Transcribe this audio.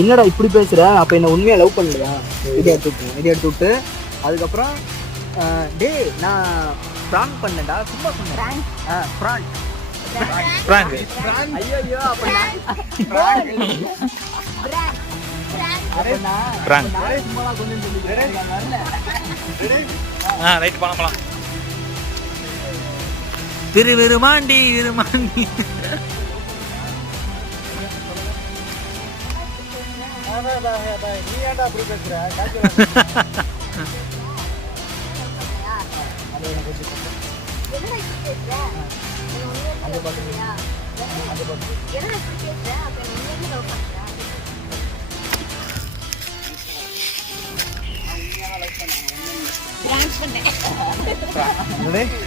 என்னடா இப்படி பேசுற? அப்ப என்ன உண்மையா லவ் பண்ணலையா? ஐடியா எடுத்து விட்டு அதுக்கப்புறம் டேய் நான் பிராங்க் பண்ணேன்டா, சும்மா சொன்னேன். பிராங்க் ஐயோ அப்ப நான் பிராங்க் சும்மா கொஞ்சம் சொல்லிக்கிறேன். ரைட் போலாம். விருமாண்டி விருமாண்டி. நீ ஏன்டா அப்படி பேசுற? பண்ணேன்